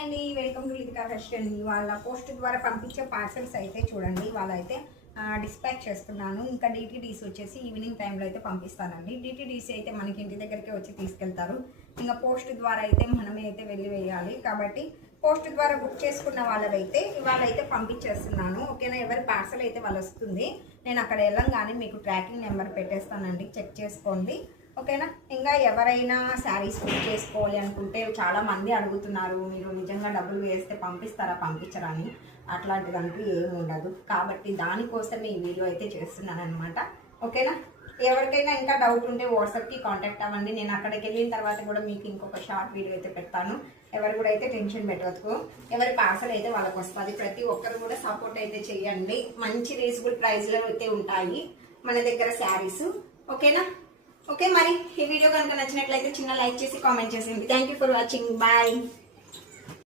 అండి, welcome to Litika fashion. వాళ్ళ post ద్వారా పంపించే పార్సల్స్ అయితే చూడండి, వాళ్ళైతే డిస్పాచ్ చేస్తున్నాను. ఇంకా డిటీడీసీ వచ్చేసి ఈవినింగ్ టైంలో అయితే పంపిస్తానండి. డిటీడీసీ అయితే మనకి ఇంటి దగ్గరికి వచ్చి తీసుకెళ్తారు. ఇంకా పోస్ట్ ద్వారా అయితే మనమే అయితే వెళ్ళి వేయాలి. కాబట్టి పోస్ట్ ద్వారా బుక్ చేసుకున్న వాళ్ళైతే ఇవాళ అయితే పంపించేస్తున్నాను. ఓకేనా? ఎవరి పార్సల్ అయితే వాళ్ళు వస్తుంది. నేను అక్కడ వెళ్ళంగానే మీకు ట్రాకింగ్ నెంబర్ పెట్టేస్తానండి, చెక్ చేసుకోండి. ఓకేనా? ఇంకా ఎవరైనా శారీస్ బుక్ చేసుకోవాలి అనుకుంటే చాలామంది అడుగుతున్నారు, మీరు నిజంగా డబ్బులు వేస్తే పంపిస్తారా పంపించరా అని. అట్లాంటిదంటూ ఏమి ఉండదు. కాబట్టి దానికోసమే ఈ వీడియో అయితే చేస్తున్నాను అనమాట. ఓకేనా? ఎవరికైనా ఇంకా డౌట్ ఉంటే వాట్సాప్కి కాంటాక్ట్ అవ్వండి. నేను అక్కడికి వెళ్ళిన తర్వాత కూడా మీకు ఇంకొక షార్ట్ వీడియో అయితే పెడతాను. ఎవరు కూడా అయితే టెన్షన్ పెట్టవద్దు. ఎవరి పార్సల్ అయితే వాళ్ళకి వస్తుంది. ప్రతి ఒక్కరు కూడా సపోర్ట్ అయితే చేయండి. మంచి రీజనబుల్ ప్రైస్లో అయితే ఉంటాయి మన దగ్గర శారీస్. ఓకేనా? ఓకే, మరి ఈ వీడియో కనుక నచ్చినట్లయితే చిన్న లైక్ చేసి కామెంట్ చేసేయండి. Thank you for watching. Bye.